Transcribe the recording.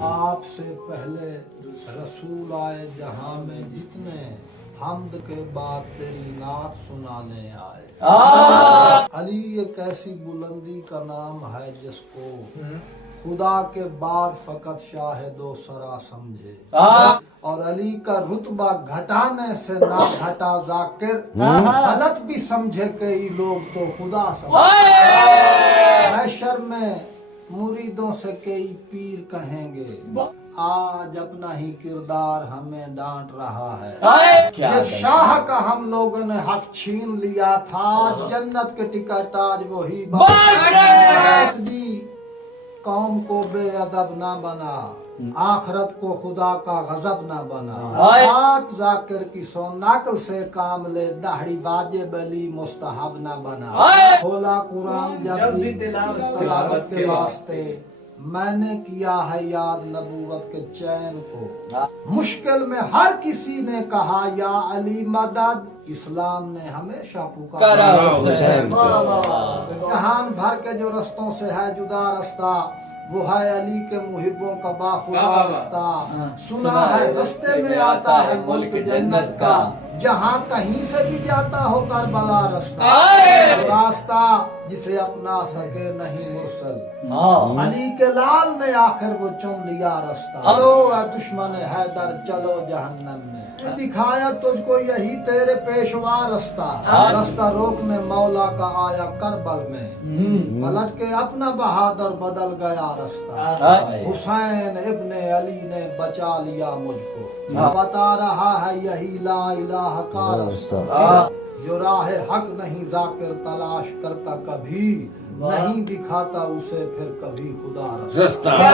آپ سے پہلے رسول آئے جہاں میں جتنے، حمد کے بعد تیری نعت سنانے آئے۔ علی ایک ایسی بلندی کا نام ہے جس کو خدا کے بعد فقط شاہد و سرا سمجھے، اور علی کا رتبہ گھٹانے سے نہ گھٹا ذاکر، غلط بھی سمجھے کئی لوگ تو خدا سمجھے۔ محشر میں مریدوں سے کئی پیر کہیں گے، آج اپنا ہی کردار ہمیں ڈانٹ رہا ہے۔ جس شاہ کا ہم لوگوں نے حق چھین لیا تھا، جنت کے ٹکٹ آج وہی بات جی قوم کو بے ادب نہ بنا، آخرت کو خدا کا غضب نہ بنا۔ بات ذاکر کی سو نقل سے کام لے، داڑھی واجب علی مستحب نہ بنا۔ کھولا قرآن جب بھی تلاوت کے واسطے، میں نے کیا ہے یاد نبوت کے چین کو۔ مشکل میں ہر کسی نے کہا یا علی مدد، اسلام نے ہمیشہ پکارا حسین۔ جہان بھر کے جو رستوں سے ہے جدا رستہ، وہ ہے علی کے محبوں کا باخدا رستہ۔ سنا ہے رستے میں آتا ہے ملک جنت کا، جہاں کہیں سے بھی جاتا ہو کربلا راستہ جسے اپنا سکے نہیں مرسل، علی کے لال نے آخر وہ چن لیا رستہ۔ چلو اے دشمن حیدر چلو جہنم میں، دکھایا تجھ کو یہی تیرے پیشوا رستہ۔ رستہ روکنے مولا کا آیا کربل میں، پلٹ کے اپنا بہادر بدل گیا رستہ۔ حسین ابن علی نے بچا لیا مجھ کو، بتا رہا ہے یہی لا الہ کا رستہ۔ جو راہ حق نہیں ذاکر تلاش کرتا کبھی، نہیں دکھاتا اسے پھر کبھی خدا رستہ۔